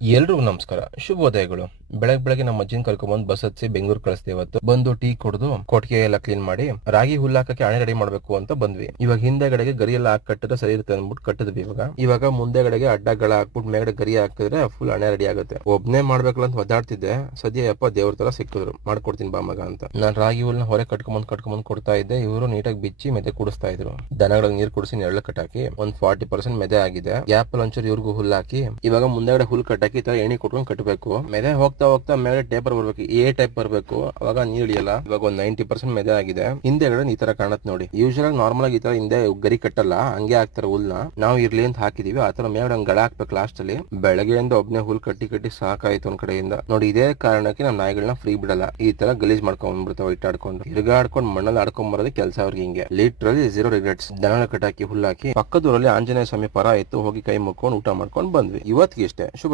ಎಲ್ರಿಗೂ ನಮಸ್ಕಾರ, ಶುಭೋದಯಗಳು. ಬೆಳಗ್ಗೆ ನಮ್ಮ ಅಜ್ಜಿನ ಕರ್ಕೊಂಡ್ಬಂದು ಬಸ್ ಹತ್ಸಿ ಬೆಂಗಳೂರು ಕಳಿಸ್ತೀವಿ. ಇವತ್ತು ಬಂದು ಟೀ ಕುಡಿದು ಕೊಟ್ಟಿಗೆ ಎಲ್ಲ ಕ್ಲೀನ್ ಮಾಡಿ ರಾಗಿ ಹುಲ್ಲು ಹಾಕಕ್ಕೆ ಹಣೆ ರೆಡಿ ಮಾಡ್ಬೇಕು ಅಂತ ಬಂದ್ವಿ. ಇವಾಗ ಹಿಂದೆಗಡೆಗೆ ಗರಿ ಎಲ್ಲ ಹಾಕಿ ಕಟ್ಟಿದ್ರೆ ಸರಿ ಇರುತ್ತೆ ಅಂದ್ಬಿಟ್ಟು ಕಟ್ಟಿದ್ವಿ. ಇವಾಗ ಮುಂದೆಗಡೆಗೆ ಅಡ್ಡಗಳ ಹಾಕ್ಬಿಟ್ಟು ಮೇಗಡೆ ಗರಿ ಹಾಕಿದ್ರೆ ಫುಲ್ ಹಣೆ ರೆಡಿ ಆಗುತ್ತೆ. ಒಬ್ನೇ ಮಾಡ್ಬೇಕಲ್ಲ ಅಂತ ಒದ್ದಾಡ್ತಿದ್ದೆ. ಸದ್ಯ ಯಪ್ಪ ದೇವ್ರ ತರ ಸಿಕ್ಕಿದ್ರು, ಮಾಡ್ಕೊಡ್ತೀನಿ ಬಾ ಮಗ ಅಂತ. ನಾನು ರಾಗಿ ಹುಲ್ನ ಹೊರೆ ಕಟ್ಕೊಂಡ್ ಕೊಡ್ತಾ ಇದ್ದೆ. ಇವರು ನೀಟಾಗಿ ಬಿಚ್ಚಿ ಮೆದೆ ಕುಡಿಸ್ತಾ ಇದ್ರು. ದನಗಳಿಗೆ ನೀರು ಕುಡಿಸಿ ನೆರಳು ಕಟ್ಟಾಕಿ ಒಂದ್ 40% ಮೆದೆ ಆಗಿದೆ. ಗ್ಯಾಪ್ ಅಲ್ಲಿ ಒಂಚೂರು ಇವ್ರಿಗೂ ಹುಲ್ಲು ಹಾಕಿ ಇವಾಗ ಮುಂದೆಗಡೆ ಹುಲ್ ಕಟ್ಟಾಕಿ ಈ ತರ ಎಣ್ಣೆ ಕೊಟ್ಕೊಂಡು ಕಟ್ಟಬೇಕು. ಮೆದೆ ಹೋಗ್ತಾ ಮೇಲೆ ಟೇಪರ್ ಬರ್ಬೇಕು, ಟೈಪ್ ಬರ್ಬೇಕು, ಅವಾಗ ನೀರ್ ಇಳಿಯಲ್ಲ. ಇವಾಗ ಒಂದ್ 90% ಮೆದೆ ಆಗಿದೆ. ಹಿಂದೆಗಡೆ ಈ ತರ ಕಾಣತ್ ನೋಡಿ. ಯೂಶುವಲ್ ನಾರ್ಮಲ್ ಆಗಿ ಈ ತರ ಹಿಂದೆ ಗರಿ ಕಟ್ಟಲ್ಲ, ಹಂಗೆ ಹಾಕ್ತಾರೆ ಹುಲ್ನ. ನಾವು ಇರ್ಲಿ ಅಂತ ಹಾಕಿದೀವಿ. ಆತರ ಮೇಲೆ ಗಳ ಹಾಕ್ಬೇಕು ಲಾಸ್ಟ್ ಅಲ್ಲಿ. ಬೆಳಗ್ಗೆಯಿಂದ ಒಬ್ನೇ ಹುಲ್ ಕಟ್ಟಿ ಸಾಕಾಯ್ತು ಒಂದ್ ಕಡೆಯಿಂದ. ನೋಡಿ ಇದೇ ಕಾರಣಕ್ಕೆ ನಾವು ನಾಯಿಗಳನ್ನ ಫ್ರೀ ಬಿಡಲ್ಲ. ಈ ತರ ಗಲೀಜ್ ಮಾಡ್ಕೊಂಡ್ಬಿಡ್ತಾವ ಇಟ್ಟಾಡ್ಕೊಂಡು ತಿರ್ಗಾಡ್ಕೊಂಡು ಮಣ್ಣಲ್ಲಿ ಆಡ್ಕೊಂಡ್ ಬರೋದು ಕೆಲಸ ಅವ್ರಿಗೆ. ಹಿಂಗೆ ಲಿಟ್ರಲಿ 0 ರಿಗ್ರೆಟ್ಸ್. ದನ ಕಟ್ಟಾಕಿ ಹುಲ್ಲಾಕಿ ಪಕ್ಕದೂರಲ್ಲಿ ಆಂಜನೇಯ ಸ್ವಾಮಿ ಪರ ಇತ್ತು, ಹೋಗಿ ಕೈ ಮುಕ್ಕೊಂಡು ಊಟ ಮಾಡ್ಕೊಂಡು ಬಂದ್ವಿ. ಇವತ್ತಿಗೆ ಇಷ್ಟೇ. ಶುಭ.